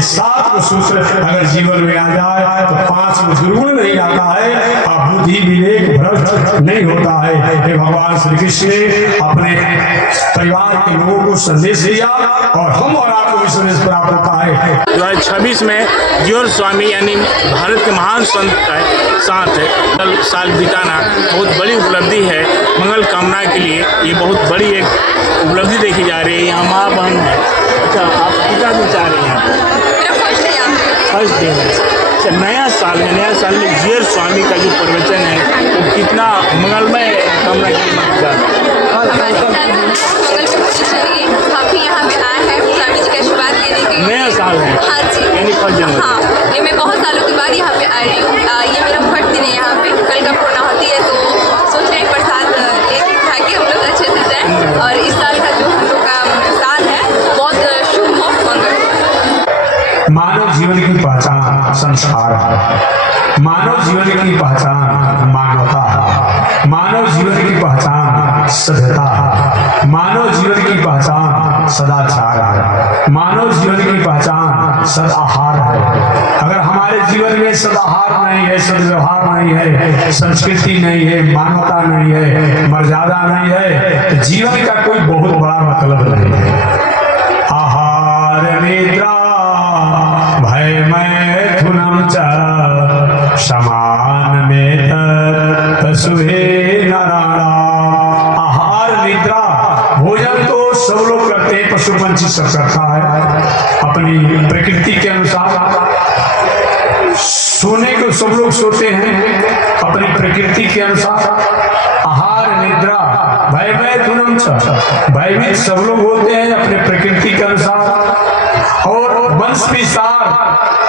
7 सूत्र अगर जीवन में आ जाए तो 5 दुर्गुण नहीं आता है और बुद्धि विवेक भ्रष्ट नहीं होता है। ये भगवान श्री कृष्ण ने अपने परिवार के लोगों को संदेश दिया और हम और आपको भी संदेश प्राप्त होता है। 2026 में जियोर स्वामी यानी भारत के महान संत का साथ कल साल बिताना बहुत बड़ी उपलब्धि है। मंगल कामना के लिए ये बहुत बड़ी एक उपलब्धि देखी जा रही है। यहाँ माँ बहन है। अच्छा, आप कितना दिन चाह रहे हैं? फर्स्ट डे है। अच्छा, नया साल में जियोर स्वामी का जो प्रवचन है वो कितना मंगलमय कामना की हम भी यहाँ पे आए हैं स्वामी जी का आशीर्वाद लेने के लिए। नया साल है। हाँ जी, यानी 1 जनवरी। हाँ, ये मैं बहुत सालों के बाद यहाँ पे आ रही हूँ। ये मेरा फर्स्ट दिन है यहाँ पे। कल का पूर्णा होती है तो सोच रहे हैं प्रसाद लेके ताकि हम लोग अच्छे से जाएं और इस साल का जो हम लोग का साल है बहुत शुभ हो, मंगल हो। मानव जीवन की पहचान संस्कार है। मानव जीवन की पहचान मानवता है। मानव जीवन की पहचान सभ्यता है। मानव जीवन की पहचान सदाचार है। मानव जीवन की पहचान सदाहार है। अगर हमारे जीवन में सदाहार नहीं है, सद्व्यवहार नहीं है, संस्कृति नहीं है, मानवता नहीं है, मर्यादा नहीं है, तो जीवन का कोई बहुत बड़ा मतलब नहीं है। आहार निद्रा भय मैथुनम च समान में तत्सुहे नारायण। आहार निद्रा भोजन तो सब लोग करते हैं, पशु पंछी सब करता है अपनी प्रकृति के अनुसार। सोने को सब लोग सोते हैं अपनी प्रकृति के अनुसार। आहार निद्रा भय मैथुनम च भयभीत सब लोग होते हैं अपने प्रकृति के अनुसार। और वंश विस्तार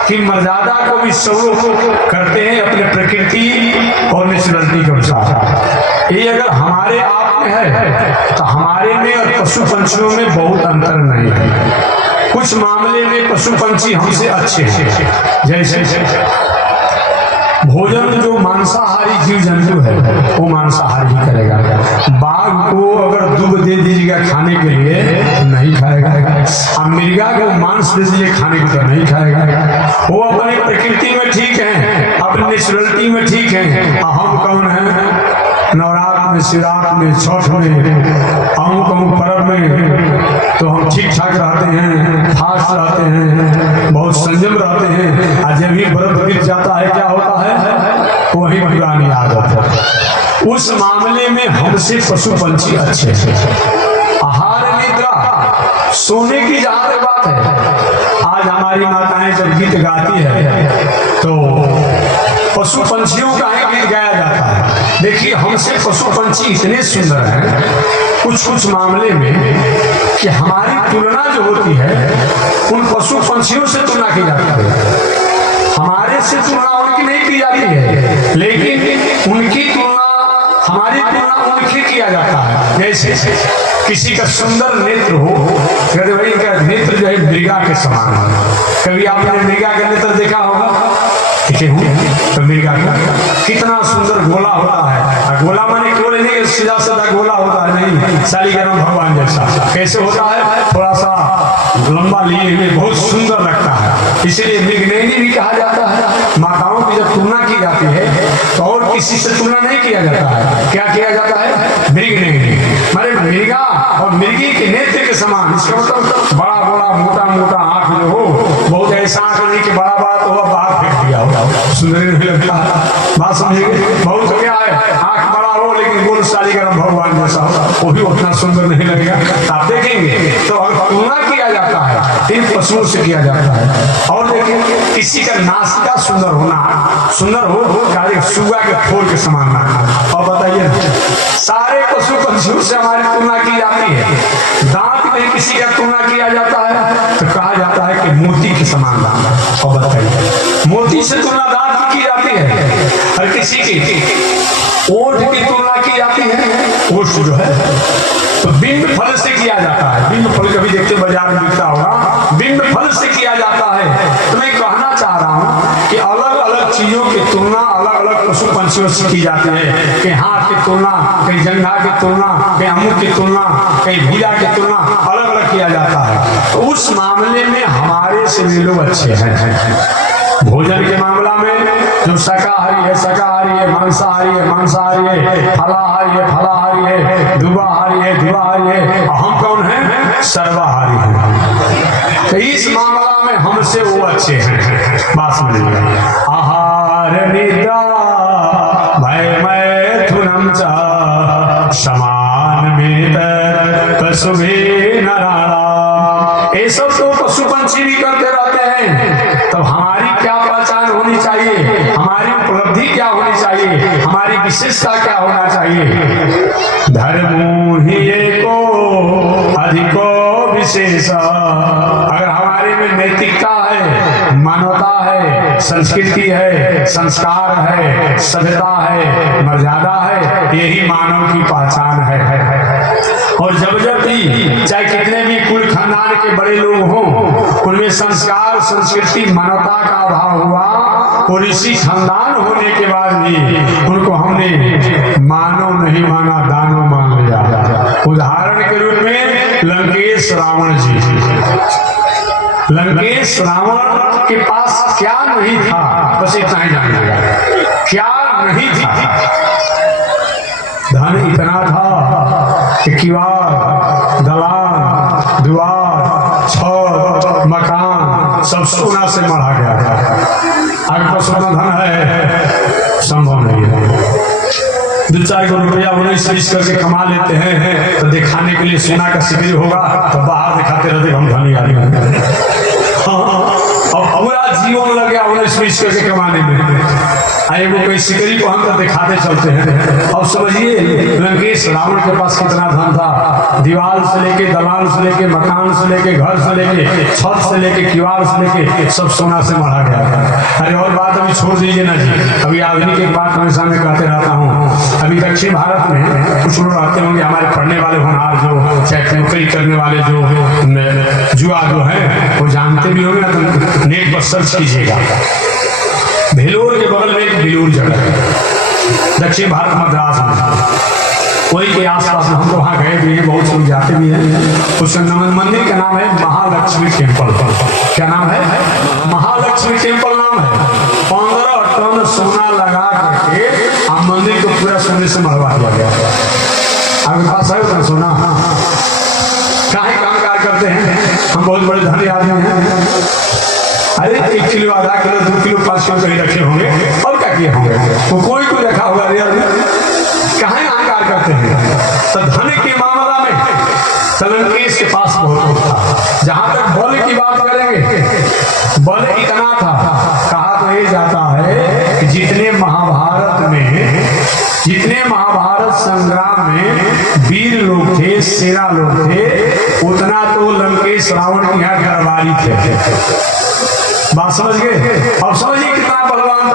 की मर्यादा को भी सब लोग करते हैं अपने प्रकृति और नेचुरलिटी के अनुसार। ये अगर हमारे आप में है तो हमारे में और पशु पंछियों में बहुत अंतर नहीं है। कुछ मामले में पशु पंछी हमसे अच्छे हैं। जैसे भोजन जो मांसाहारी जीव जंतु है वो मांसाहारी ही करेगा। बाघ को अगर दूध दे दीजिएगा खाने के लिए नहीं खाएगा। अब मिर्गा को मांस दे दीजिए खाने के लिए नहीं खाएगा। वो अपनी प्रकृति में ठीक है, अपनी नेचुरलिटी में ठीक है। हम कौन है? नवरात्र में, शिवरात्र में, छठ में, अमुक पर्व में तो हम ठीक ठाक रहते हैं, फास्ट रहते हैं, बहुत संयम रहते हैं। आज जब भी व्रत बीत जाता है क्या होता है? वही पुरानी आदत है। उस मामले में हमसे पशु पंछी अच्छे हैं। आहार निद्रा सोने की जहां तक बात है, आज हमारी माताएं जब गीत गाती है तो पशु पंछियों का ही गीत गाया जाता है। देखिए, हमसे पशु पंछी इतने सुंदर हैं कुछ कुछ मामले में कि हमारी तुलना जो होती है उन पशु पंछियों से तुलना की जाती है। हमारे से तुलना उनकी नहीं की जाती है, लेकिन उनकी तुलना, हमारी तुलना उनकी किया जाता है। जैसे किसी का सुंदर नेत्र हो, कहते भाई इनका नेत्र जो है मृगा के समान है। कभी आपने मृगा का नेत्र देखा होगा? तो मृगा का कितना सुंदर गोला होता है। गोला माने गोले नहीं, सीधा सीधा गोला होता है, नहीं, शालिग्राम भगवान जैसा। कैसे होता है? थोड़ा सा लंबा लिए हुए, बहुत सुंदर लगता है। इसीलिए मृगनयनी भी कहा जाता है। माताओं की जब तुलना की जाती है तो और किसी से तुलना नहीं किया जाता है। क्या किया जाता है? मृगनयनी माने मृगा और मृगी के नेत्र के समान। इसका मतलब बड़ा बड़ा मोटा मोटा आंख जो हो, बहुत ऐसा आंख नहीं कि बड़ा बड़ा तो वह बाहर फेंक दिया होगा, सुंदर नहीं लगता है। बात समझिए, बहुत क्या है, आंख बड़ा हो लेकिन गोल शालिग्राम भगवान जैसा हो, वो भी उतना सुंदर नहीं लगेगा। आप देखेंगे तो अगर तुलना किया जाता है इन पशुओं से किया जाता है। और देखिए, किसी का नासिका सुंदर होना, सुंदर हो सुगा के फोर के समान ना। और बताइए, सारे पशु पंछियों से हमारी तुलना की जाती है। दांत में किसी का तुलना किया जाता है तो कहा जाता है कि मोती के समान दांत। और बताइए, मोती से तुलना दांत की जाती है। और किसी की ओठ की तुलना की जाती है, ओठ जो है तो बिंब फल से किया जाता है। बिंब फल कभी देखते बाजार में बिकता होगा, बिंब फल से किया जाता है। तो मैं कहना चाह रहा हूँ कि अलग अलग चीजों की तुलना अलग अलग पशु पंछियों से की जाती है। कहीं हाथ की तुलना, कहीं जंघा की तुलना, कहीं अमुक की तुलना, कहीं भुजा की तुलना, अलग अलग गड़बड़ किया जाता है। तो उस मामले में हमारे से भी लोग अच्छे हैं। भोजन के मामला में जो शाकाहारी है, मांसाहारी है, फलाहारी है, दुबाहारी है, और हम कौन हैं? सर्वाहारी हैं। तो इस मामला में हमसे वो अच्छे हैं। बात समझिए। आहार निद्रा भय मैथुनम च समान में पशुभि नराणाम। ये सब तो पशु पंछी भी करते रहते हैं। तब हमारी क्या पहचान होनी चाहिए? हमारी उपलब्धि क्या होनी चाहिए? हमारी विशेषता क्या होना चाहिए? धर्मो ही एको अधिको विशेष। अगर हमारे में नैतिकता है, मानवता है, संस्कृति है, संस्कार है, सभ्यता है, मर्यादा है, यही मानव की पहचान है। और जब भी चाहे कितने भी कुल खानदान के बड़े लोग हों, उनमें संस्कार, संस्कृति, मानवता का अभाव हुआ, और इसी खानदान होने के बाद भी उनको हमने मानव नहीं माना, दानव मान लिया। उदाहरण के रूप में लंकेश रावण जी। लंकेश रावण के पास क्या नहीं था, बस इतना ही जानिएगा, क्या नहीं था। धन इतना था कि किवाड़, दलान, द्वार, छत, मकान सब सोना से मढ़ा गया था। आगे पास उतना धन है, संभव नहीं है। 2-4 रुपया 19-20 करके कमा लेते हैं, तो दिखाने के लिए सोना का सिकरी होगा, तो बाहर दिखाते रहते हम धनी आदमी हैं। और पूरा जीवन लग गया 19-20 करके कमाने में। आए वो कोई सिकरी को हम तो दिखाते चलते हैं। और समझिए लंकेश रावण के पास कितना धन था। दीवार से लेके, दलान से लेके, मकान से लेके, घर से लेके, छत से लेके, किवाड़ से लेके, सब सोना से मढ़ा गया था। अरे और बात अभी छोड़ दीजिए ना जी, अभी आधुनिक एक बात हमेशा मैं कहते रहता हूँ। अभी दक्षिण भारत में कुछ लोग रहते होंगे, हमारे पढ़ने वाले होनहार जो, चाहे नौकरी करने वाले जो जुआ जो है, वो जानते भी होंगे ना, तो नेट पर सर्च कीजिएगा। भेलोर के बगल में एक बेलूर जगह है, दक्षिण भारत मद्रास में, वही के आसपास हम तो वहाँ गए भी हैं, बहुत लोग जाते भी हैं। उस मंदिर का नाम है महालक्ष्मी टेम्पल। क्या नाम है? महालक्ष्मी टेम्पल नाम है। 15 टन सोना लगा करके हम मंदिर को पूरा सोने से मरवा दिया गया। आपके पास है उतना सोना? काहे कामकार करते हैं, हम बहुत बड़े धनी आदमी हैं। अरे 1 किलो, आधा किलो, 2 किलो, 5 किलो कहीं रखे होंगे, और क्या किए होंगे? तो कोई को रखा होगा, कहाँ अहंकार करते हैं। तो धन के मामला में लंकेश के पास बहुत था। जहां तक बल की बात करेंगे, बल इतना था, कहा तो ये जाता है कि जितने महाभारत संग्राम में वीर लोग थे, सेना लोग थे, उतना तो लंकेश रावण के यहाँ गरबारी थे। बात समझ गए? और समझिए कितना बलवान था।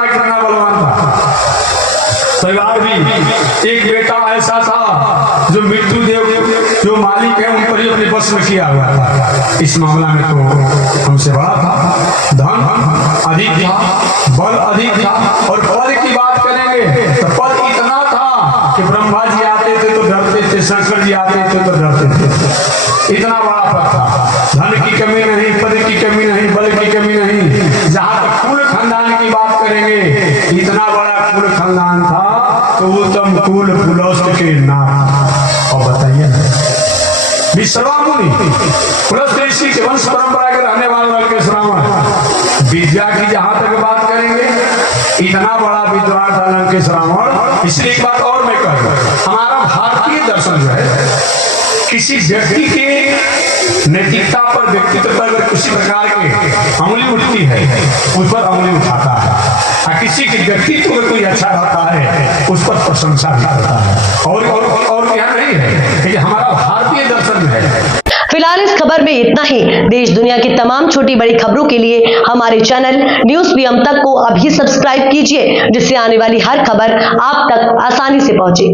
परिवार भी एक बेटा ऐसा था जो मृत्यु देव जो मालिक है उन पर ही अपने बस में किया हुआ था। इस मामला में तो हमसे बड़ा था, धन अधिक था, बल अधिक था। और पद की बात करेंगे तो पद इतना था कि ब्रह्मा जी आते थे तो डरते थे, शंकर जी आते थे तो डरते थे। इतना बड़ा पद था। धन की कमी नहीं, पद की कमी नहीं, बल की कमी नहीं। जहां तक कुल खानदान की बात करेंगे, इतना बड़ा कुल खानदान था तो उत्तम कुल पुलस्त के नाम। और बताइए विश्रवा मुनि पुलस्त ऋषि के वंश परंपरा के रहने वाले लंकेश रावण। विद्या की जहां तक बात करेंगे, इतना बड़ा विद्वान था लंकेश रावण। इसलिए एक बात और मैं कहूँ, हमारा भारतीय दर्शन जो है, किसी व्यक्ति के नैतिकता पर, व्यक्तित्व पर अगर किसी प्रकार की उंगली उठती है, उस पर उंगली उठाता है। किसी के व्यक्तित्व में कोई अच्छा रहता है, उस पर प्रशंसा भी करता है। और क्या नहीं है, ये हमारा भारतीय दर्शन है। फिलहाल इस खबर में इतना ही। देश दुनिया की तमाम छोटी बड़ी खबरों के लिए हमारे चैनल न्यूज़ PM तक को अभी सब्सक्राइब कीजिए, जिससे आने वाली हर खबर आप तक आसानी से पहुंचे।